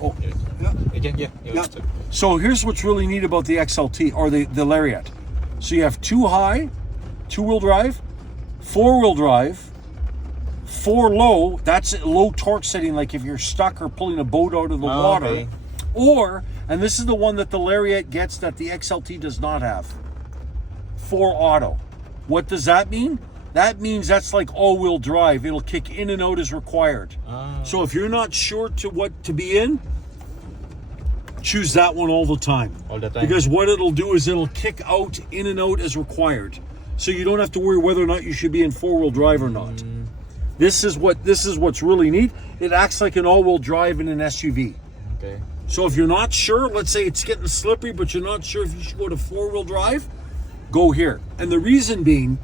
Oh, yeah. So here's what's really neat about the XLT or the Lariat. So you have 2 high, 2-wheel drive, 4-wheel drive, 4 low. That's a low torque setting, like if you're stuck or pulling a boat out of the water. Okay. Or, and this is the one that the Lariat gets that the XLT does not have, 4 auto. What does that mean? That means that's like all-wheel drive. It'll kick in and out as required. So if you're not sure what to be in, choose that one all the time. All the time. Because what it'll do is it'll kick out, in and out as required. So you don't have to worry whether or not you should be in 4-wheel drive or not. This is what's really neat. It acts like an all-wheel drive in an SUV. Okay. So if you're not sure, let's say it's getting slippery, but you're not sure if you should go to 4-wheel drive, go here. And the reason being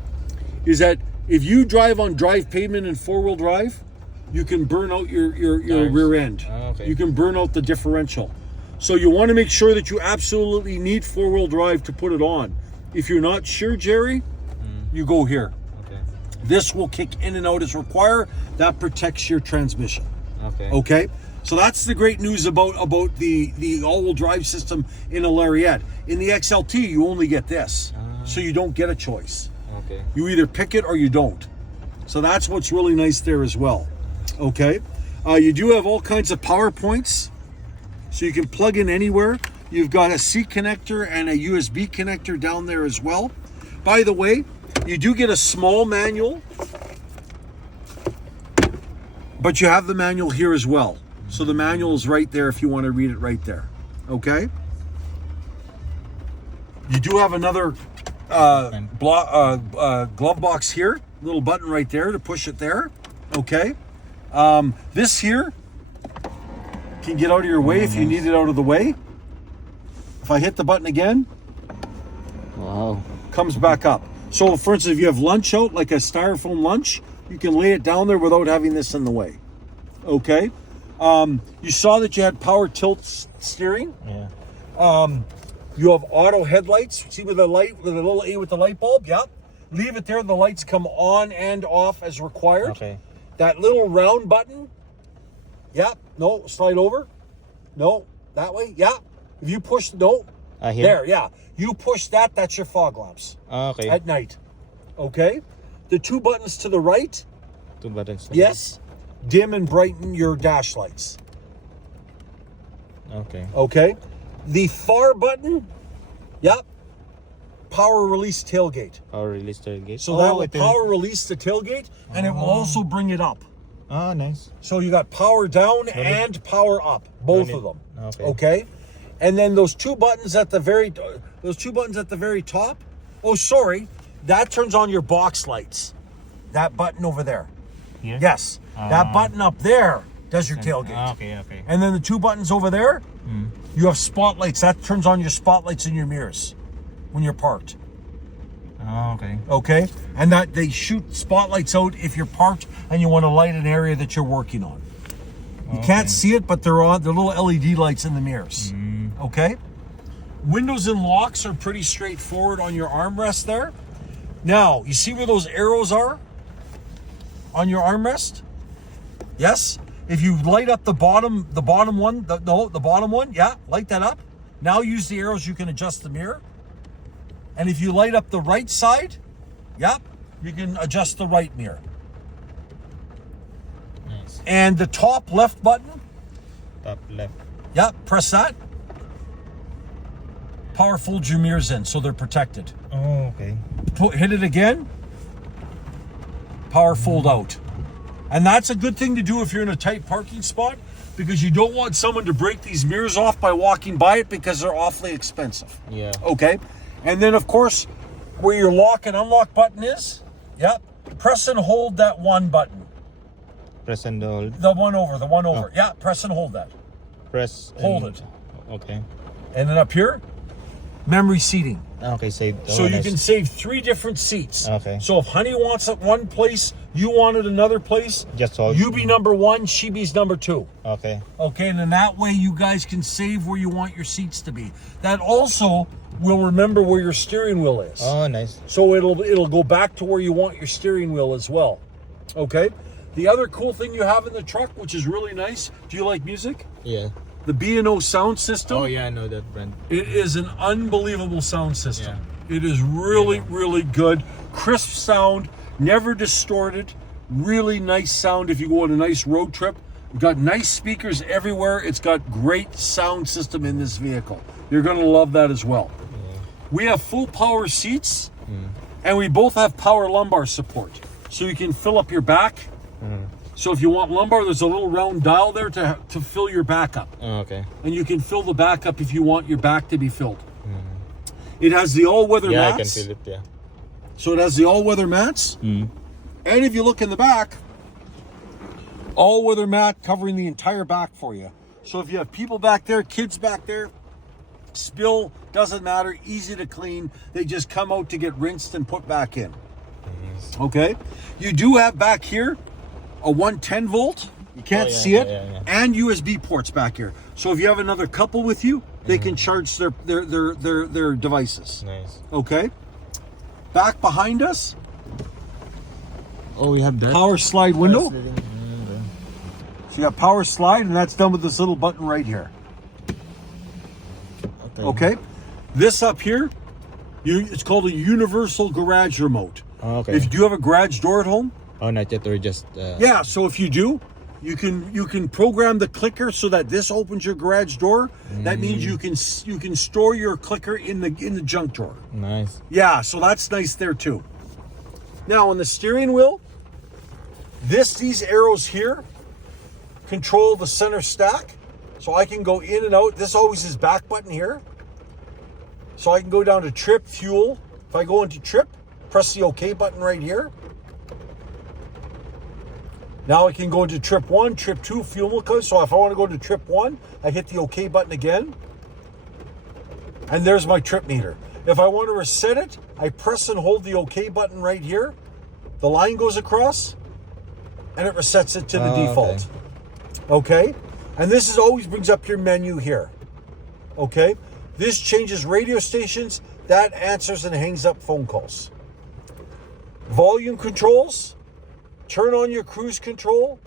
is that if you drive on drive pavement in 4-wheel drive, you can burn out your rear end. Okay. You can burn out the differential. So you want to make sure that you absolutely need 4-wheel drive to put it on. If you're not sure, Jerry, you go here. Okay. This will kick in and out as required. That protects your transmission. Okay. Okay? So that's the great news about the all-wheel drive system in a Lariat. In the XLT, you only get this. So you don't get a choice. Okay. You either pick it or you don't. So that's what's really nice there as well. Okay? You do have all kinds of power points. So you can plug in anywhere. You've got a C connector and a USB connector down there as well. By the way, you do get a small manual, but you have the manual here as well. So the manual is right there if you want to read it right there. Okay? You do have another glove box here. Little button right there to push it there. Okay? This here can get out of your way if you need it out of the way. If I hit the button again, Wow. comes back up. So for instance, if you have lunch out, like a styrofoam lunch, you can lay it down there without having this in the way. Okay? You saw that you had power tilt steering. Yeah. You have auto headlights. See with the light, with the little A with the light bulb? Yep. Leave it there. The lights come on and off as required. Okay. That little round button. Yep. No, slide over. No, that way. Yeah. If you push, no. Here. There, yeah. You push that, that's your fog lamps. Okay. At night. Okay? The 2 buttons to the right. 2 buttons. Yes. Dim and brighten your dash lights. Okay. Okay? The far button. Yep. Power release tailgate. Power release tailgate. So that will power release the tailgate, and it will also bring it up. Ah, nice. So you got power down and power up, both of them. Okay. Okay? And then those 2 buttons at the very top. Oh, sorry. That turns on your box lights. That button over there. Here? Yes. That button up there does your tailgate. Okay, okay. And then the 2 buttons over there, you have spotlights. That turns on your spotlights in your mirrors when you're parked. Okay. Okay? And that they shoot spotlights out if you're parked and you want to light an area that you're working on. You can't see it, but they're on. They're little LED lights in the mirrors. Okay? Windows and locks are pretty straightforward on your armrest there. Now, you see where those arrows are on your armrest? Yes? If you light up the bottom one, the bottom one, yeah, light that up. Now use the arrows, you can adjust the mirror. And if you light up the right side, yeah, you can adjust the right mirror. Nice. And the top left button, Top left. yeah, press that. Power folds your mirrors in so they're protected. Oh, okay. Hit it again. Power fold out. And that's a good thing to do if you're in a tight parking spot, because you don't want someone to break these mirrors off by walking by it, because they're awfully expensive. Yeah. Okay? And then, of course, where your lock and unlock button is, yep, press and hold that 1 button. Press and hold. The one over. Yeah, press and hold that. Press. Hold it. Okay. And then up here, memory seating. Okay, save. So you can save 3 different seats. Okay. So if Honey wants it one place, you want it another place, Just hold. you be number 1, she be's number 2. Okay. Okay, and then that way you guys can save where you want your seats to be. That also will remember where your steering wheel is. Oh, nice. So it'll go back to where you want your steering wheel as well. Okay? The other cool thing you have in the truck, which is really nice, do you like music? Yeah. the B&O sound system. Oh yeah, I know that brand. It is an unbelievable sound system. Yeah. It is really, really good. Crisp sound, never distorted. Really nice sound if you go on a nice road trip. We've got nice speakers everywhere. It's got great sound system in this vehicle. You're going to love that as well. Yeah. We have full power seats, and we both have power lumbar support. So you can fill up your back. So if you want lumbar, there's a little round dial there to fill your back up. Oh, okay. And you can fill the back up if you want your back to be filled. It has the all-weather Yeah, mats. I can feel it. Yeah. So it has the all-weather mats. And if you look in the back, all-weather mat covering the entire back for you. So if you have people back there, kids back there, spill, doesn't matter, easy to clean. They just come out to get rinsed and put back in. Okay? You do have back here a 110 volt. You can't see it. And USB ports back here. So if you have another couple with you, they can charge their devices. Nice. Okay? Back behind us, Oh, we have that. power slide window. Okay. So you got power slide, and that's done with this little button right here. Okay? This up here, it's called a universal garage remote. Oh, okay. If you do have a garage door at home, Oh, not yet. Or just. yeah. So if you do, you can program the clicker so that this opens your garage door. That means you can store your clicker in the junk drawer. Nice. Yeah. So that's nice there too. Now on the steering wheel, these arrows here control the center stack, so I can go in and out. This always is back button here, so I can go down to trip, fuel. If I go into trip, press the OK button right here. Now I can go into trip 1, trip 2, fuel will come. So if I want to go to trip 1, I hit the OK button again, and there's my trip meter. If I want to reset it, I press and hold the OK button right here. The line goes across, and it resets it to the default. Okay? And this always brings up your menu here. Okay? This changes radio stations. That answers and hangs up phone calls. Volume controls. Turn on your cruise control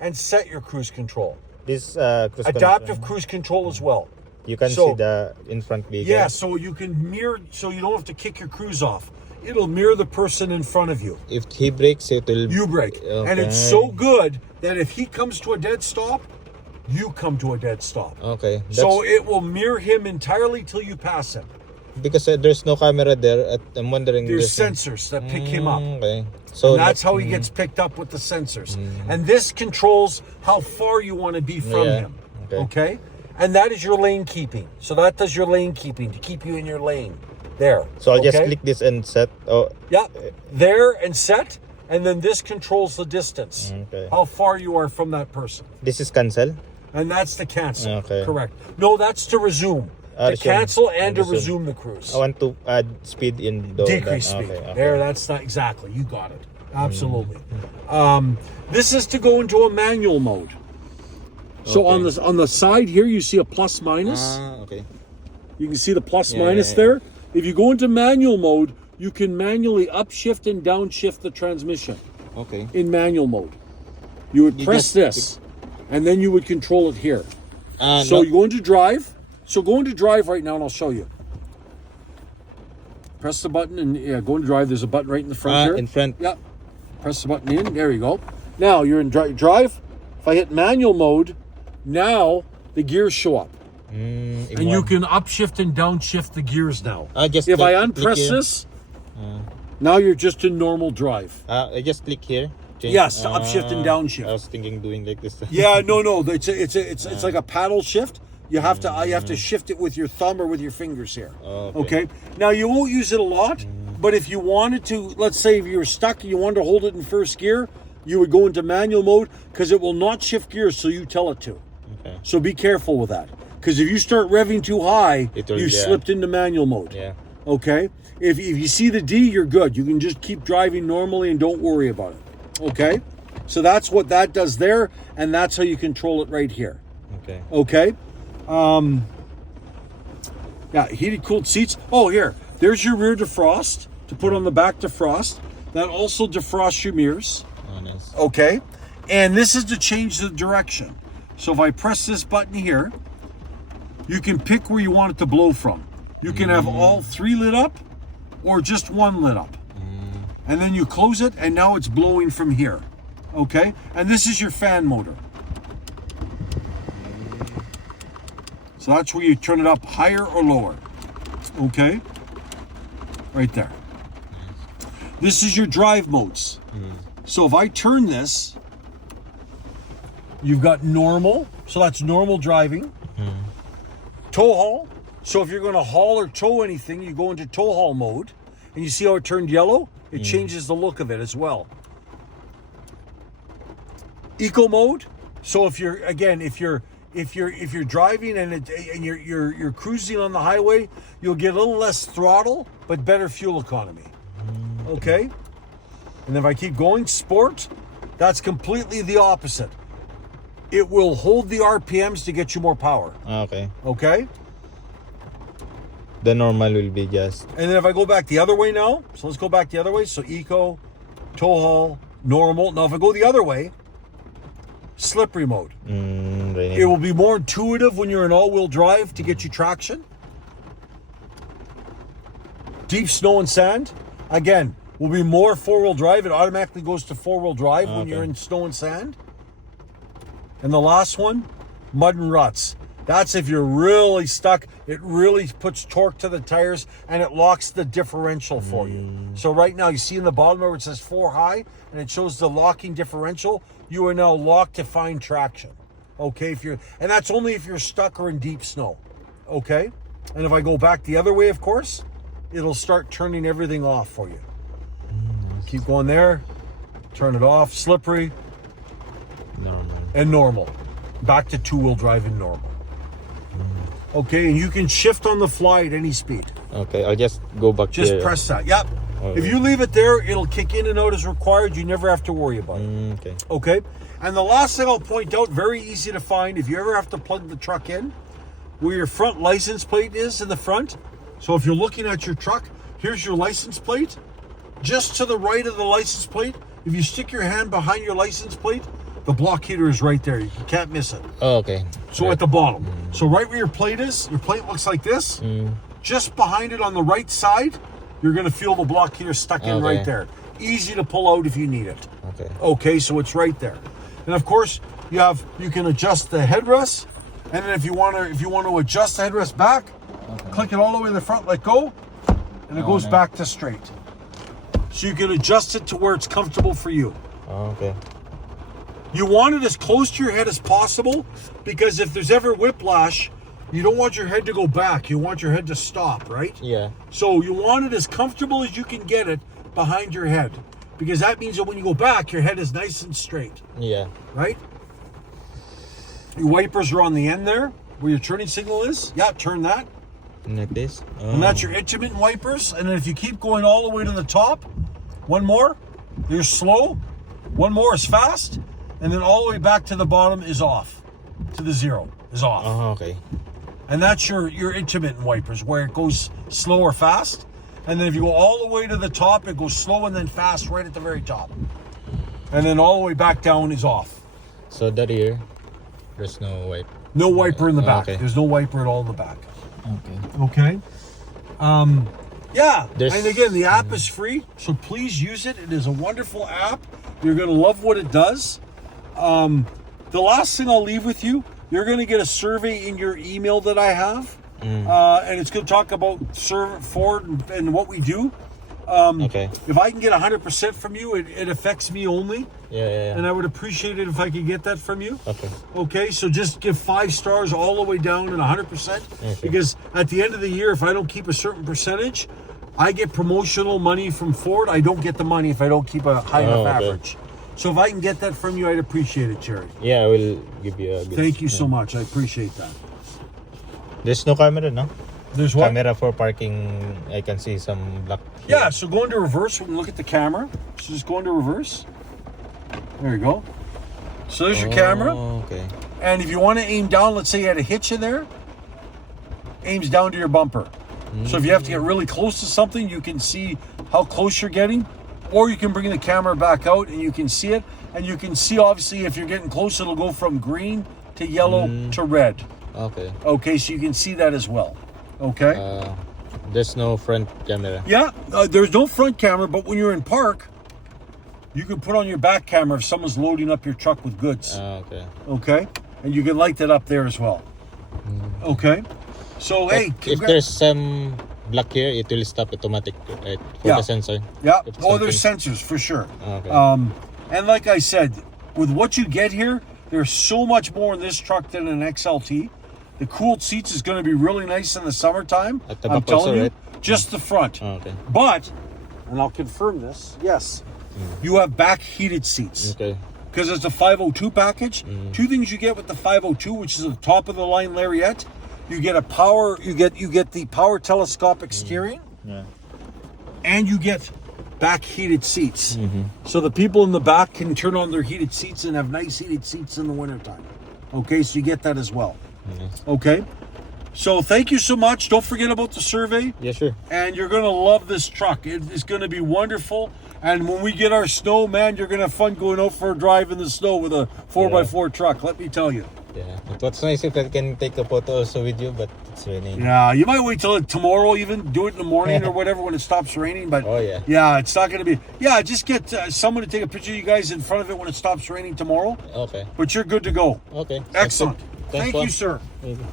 and set your cruise control. This cruise Adaptive cruise control as well. You can see the in front bigger. Yeah, so you can mirror, so you don't have to kick your cruise off. It'll mirror the person in front of you. If he brakes, it will. You brake. Okay. And it's so good that if he comes to a dead stop, you come to a dead stop. Okay. So it will mirror him entirely till you pass him. Because there's no camera there, I'm wondering. There's sensors that pick him up. Okay. So and that's how he gets picked up with the sensors. And this controls how far you want to be from him. Okay? And that is your lane keeping. So that does your lane keeping to keep you in your lane. There. So I'll just click this and set. Oh. Yeah. There and set. And then this controls the distance. Okay. How far you are from that person. This is cancel? And that's to cancel. Okay. Correct. No, that's to resume. To cancel and to resume the cruise. I want to add speed in the decrease speed. Okay. There, that's not exactly. You got it. Absolutely. This is to go into a manual mode. So on the side here, you see a plus minus. Okay. You can see the plus minus there. If you go into manual mode, you can manually upshift and downshift the transmission. Okay. In manual mode, you would press this, and then you would control it here. So you go into drive. So go into drive right now, and I'll show you. Press the button, and go into drive. There's a button right in the front here. In front. Yep. Press the button in. There you go. Now you're in drive. If I hit manual mode, now the gears show up. And you can upshift and downshift the gears now. If I unpress this, now you're just in normal drive. I just click here. Change. Yes, upshift and downshift. I was thinking doing like this. Yeah, no. It's like a paddle shift. You have to shift it with your thumb or with your fingers here. Okay. Now you won't use it a lot, but if you wanted to, let's say if you were stuck and you wanted to hold it in first gear, you would go into manual mode because it will not shift gears, so you tell it to. Okay. So be careful with that, because if you start revving too high, you slipped into manual mode. Yeah. Okay. If you see the D, you're good. You can just keep driving normally and don't worry about it. Okay. So that's what that does there, and that's how you control it right here. Okay. Okay. Yeah, heated, cooled seats. Oh, here. There's your rear defrost to put on the back defrost. That also defrosts your mirrors. Oh, nice. Okay. And this is to change the direction. So if I press this button here, you can pick where you want it to blow from. You can have all three lit up or just one lit up. And then you close it and now it's blowing from here. Okay? And this is your fan motor. So that's where you turn it up higher or lower. Okay? Right there. This is your drive modes. So if I turn this, you've got normal. So that's normal driving. Tow haul. So if you're going to haul or tow anything, you go into tow haul mode. And you see how it turned yellow? It changes the look of it as well. Eco mode. So if you're driving and you're cruising on the highway, you'll get a little less throttle but better fuel economy. Okay? And if I keep going, sport, that's completely the opposite. It will hold the RPMs to get you more power. Okay. Okay? The normal will be just... And then if I go back the other way now, so let's go back the other way. So eco, tow haul, normal. Now if I go the other way, slippery mode. It will be more intuitive when you're in all-wheel drive to get you traction. Deep snow and sand, again, will be more four-wheel drive. It automatically goes to four-wheel drive when you're in snow and sand. And the last one, mud and ruts. That's if you're really stuck. It really puts torque to the tires and it locks the differential for you. So right now, you see in the bottom where it says 4 high and it shows the locking differential. You are now locked to find traction. Okay, and that's only if you're stuck or in deep snow. Okay, and if I go back the other way, of course, it'll start turning everything off for you. Keep going there. Turn it off. Slippery. Normal. And normal. Back to two-wheel drive and normal. Okay, and you can shift on the fly at any speed. Okay, I'll just go back Just there. press that. Yep. Okay. If you leave it there, it'll kick in and out as required. You never have to worry about it. Okay. Okay? And the last thing I'll point out, very easy to find, if you ever have to plug the truck in, where your front license plate is in the front. So if you're looking at your truck, here's your license plate. Just to the right of the license plate, if you stick your hand behind your license plate, the block heater is right there. You can't miss it. Oh, okay. So right. at the bottom. So right where your plate is, your plate looks like this. Just behind it on the right side, you're going to feel the block heater stuck in right there. Easy to pull out if you need it. Okay. Okay, so it's right there. And of course, you can adjust the headrest. And then if you want to adjust the headrest back, click it all the way to the front, let go, and it goes back to straight. So you can adjust it to where it's comfortable for you. Okay. You want it as close to your head as possible because if there's ever whiplash, you don't want your head to go back. You want your head to stop, right? Yeah. So you want it as comfortable as you can get it behind your head because that means that when you go back, your head is nice and straight. Yeah. Right? Your wipers are on the end there where your turning signal is. Yeah, turn that. Like this? Oh. And that's your intermittent wipers. And then if you keep going all the way to the top, one more, you're slow. One more is fast. And then all the way back to the bottom is off. To the zero is off. Oh, okay. And that's your intermittent wipers where it goes slow or fast. And then if you go all the way to the top, it goes slow and then fast right at the very top. And then all the way back down is off. So that here, there's no wipe. No wiper in the back. Okay. There's no wiper at all in the back. Okay. Okay. Yeah. There's- And again, the app is free, so please use it. It is a wonderful app. You're going to love what it does. The last thing I'll leave with you, you're going to get a survey in your email that I have. And it's going to talk about Ford and what we do. Okay. If I can get 100% from you, it affects me only. Yeah. And I would appreciate it if I could get that from you. Okay. Okay, so just give 5 stars all the way down and 100%. Okay. Because at the end of the year, if I don't keep a certain percentage, I get promotional money from Ford. I don't get the money if I don't keep a high enough okay. average. So if I can get that from you, I'd appreciate it, Jerry. Yeah, I will give you a good... Thank you so much. I appreciate that. There's no camera, no? There's what? Camera for parking. I can see some black... Yeah, so go into reverse. We can look at the camera. So just go into reverse. There you go. So there's your camera. Okay. And if you want to aim down, let's say you had a hitch in there, aims down to your bumper. So if you have to get really close to something, you can see how close you're getting. Or you can bring the camera back out and you can see it. And you can see, obviously, if you're getting close, it'll go from green to yellow to red. Okay. Okay, so you can see that as well. Okay. There's no front camera. Yeah, there's no front camera, but when you're in park, you can put on your back camera if someone's loading up your truck with goods. Okay. Okay, and you can light that up there as well. Okay, so But hey, if there's some black here, it will stop automatic, right? For Yeah. the sensor. yeah, If oh, there's something- sensors for sure. Okay. And like I said, with what you get here, there's so much more in this truck than an XLT. The cooled seats is going to be really nice in the summertime. At the I'm back also, telling you, right? just the front. Okay. But, and I'll confirm this, yes, you have back heated seats. Okay. Because it's a 502 package. Two things you get with the 502, which is the top of the line Lariat. You get a power, you get the power telescopic steering, Yeah. and you get back heated seats. So the people in the back can turn on their heated seats and have nice heated seats in the wintertime. Okay, so you get that as well. Okay. So thank you so much. Don't forget about the survey. Yeah, sure. And you're going to love this truck. It is going to be wonderful. And when we get our snow, man, you're going to have fun going out for a drive in the snow with a 4x4 truck, let me tell you. Yeah. It was nice if I can take a photo also with you, but it's raining. Yeah, you might wait till tomorrow even, do it in the morning or whatever when it stops raining. But Oh, yeah. yeah, it's not going to be. Yeah, just get someone to take a picture of you guys in front of it when it stops raining tomorrow. Okay. But you're good to go. Okay. Excellent. Thanks, Thank Bob. you, sir. Thank you.